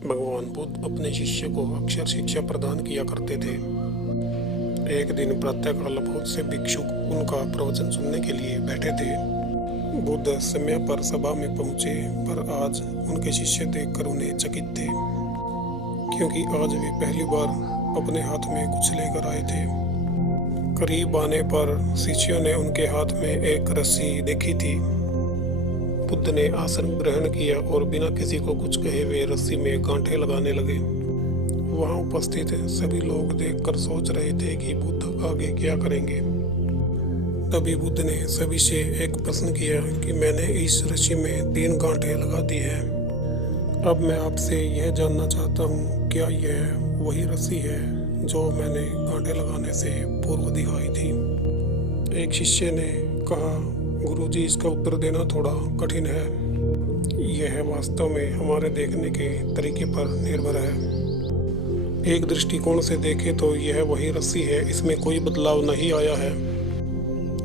भगवान बुद्ध अपने शिष्य को अक्षर शिक्षा प्रदान किया करते थे। एक दिन प्रातःकाल बहुत से भिक्षुक उनका प्रवचन सुनने के लिए बैठे थे। बुद्ध समय पर सभा में पहुंचे, पर आज उनके शिष्य देखकर उन्हें चकित थे, क्योंकि आज वे पहली बार अपने हाथ में कुछ लेकर आए थे। करीब आने पर शिष्यों ने उनके हाथ में एक रस्सी देखी थी। बुद्ध ने आसन ग्रहण किया और बिना किसी को कुछ कहे वे रस्सी में गांठें लगाने लगे। वहां उपस्थित सभी लोग देखकर सोच रहे थे कि बुद्ध आगे क्या करेंगे। तभी बुद्ध ने सभी से एक प्रश्न किया कि मैंने इस रस्सी में 3 गांठें लगा दी हैं। अब मैं आपसे यह जानना चाहता हूँ, क्या यह वही रस्सी है जो मैंने गांठें लगाने से पूर्व दिखाई थी? एक शिष्य ने कहा, गुरुजी, इसका उत्तर देना थोड़ा कठिन है। यह वास्तव में हमारे देखने के तरीके पर निर्भर है। एक दृष्टिकोण से देखें तो यह वही रस्सी है, इसमें कोई बदलाव नहीं आया है।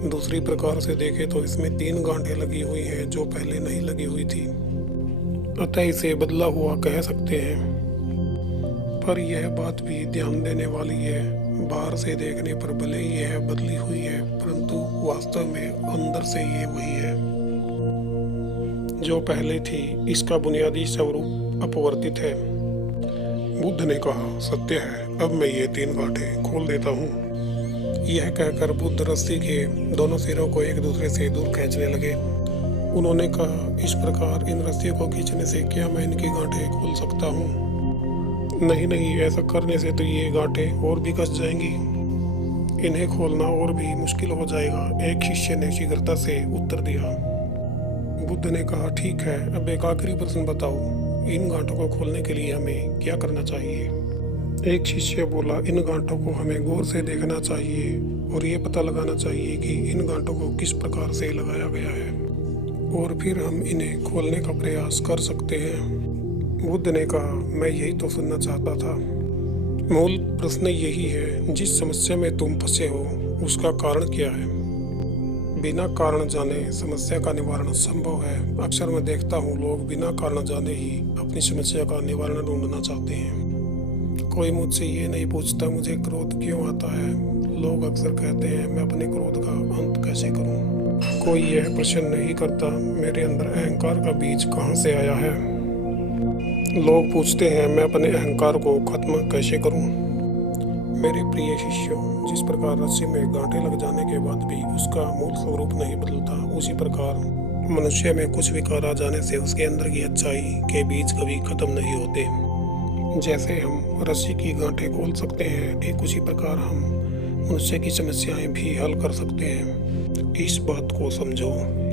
दूसरी प्रकार से देखें तो इसमें 3 गांठें लगी हुई हैं जो पहले नहीं लगी हुई थी, अतः इसे बदला हुआ कह सकते हैं। पर यह बात भी ध्यान देने वाली है, बाहर से देखने पर भले ही यह बदली हुई है, परंतु वास्तव में अंदर से ये वही है जो पहले थी। इसका बुनियादी स्वरूप अपवर्तित है। बुद्ध ने कहा, सत्य है, अब मैं ये 3 गांठें खोल देता हूँ। यह कहकर बुद्ध रस्सी के दोनों सिरों को एक दूसरे से दूर खींचने लगे। उन्होंने कहा, इस प्रकार इन रस्सियों को खींचने से क्या मैं इनकी गांठें खोल सकता हूँ? नहीं, ऐसा करने से तो ये गांठें और भी कस जाएंगी, इन्हें खोलना और भी मुश्किल हो जाएगा। एक शिष्य ने शीघ्रता से उत्तर दिया। बुद्ध ने कहा, ठीक है, अब एक आखिरी प्रश्न बताओ, इन गांठों को खोलने के लिए हमें क्या करना चाहिए? एक शिष्य बोला, इन गांठों को हमें गौर से देखना चाहिए और ये पता लगाना चाहिए कि इन गांठों को किस प्रकार से लगाया गया है, और फिर हम इन्हें खोलने का प्रयास कर सकते हैं। बुद्ध ने कहा, मैं यही तो सुनना चाहता था। मूल प्रश्न यही है, जिस समस्या में तुम फंसे हो उसका कारण क्या है? बिना कारण जाने समस्या का निवारण संभव है। अक्सर मैं देखता हूँ लोग बिना कारण जाने ही अपनी समस्या का निवारण ढूंढना चाहते हैं। कोई मुझसे ये नहीं पूछता मुझे क्रोध क्यों आता है। लोग अक्सर कहते हैं, मैं अपने क्रोध का अंत कैसे करूँ। कोई यह प्रश्न नहीं करता, मेरे अंदर अहंकार का बीज कहाँ से आया है। लोग पूछते हैं, मैं अपने अहंकार को खत्म कैसे करूं? मेरे प्रिय शिष्यों, जिस प्रकार रस्सी में गांठें लग जाने के बाद भी उसका मूल स्वरूप नहीं बदलता, उसी प्रकार मनुष्य में कुछ विकार आ जाने से उसके अंदर की अच्छाई के बीज कभी खत्म नहीं होते। जैसे हम रस्सी की गांठें खोल सकते हैं, ठीक उसी प्रकार हम मनुष्य की समस्याएं भी हल कर सकते हैं। इस बात को समझो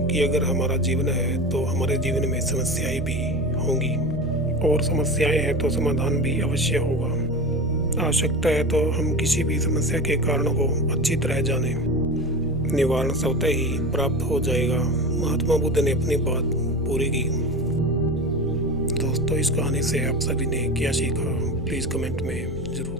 कि अगर हमारा जीवन है तो हमारे जीवन में समस्याएं भी होंगी, और समस्याएं हैं तो समाधान भी अवश्य होगा। आवश्यकता है तो हम किसी भी समस्या के कारण को अच्छी तरह जाने, निवारण स्वतः ही प्राप्त हो जाएगा। महात्मा बुद्ध ने अपनी बात पूरी की। दोस्तों, इस कहानी से आप सभी ने क्या सीखा, प्लीज़ कमेंट में जरूर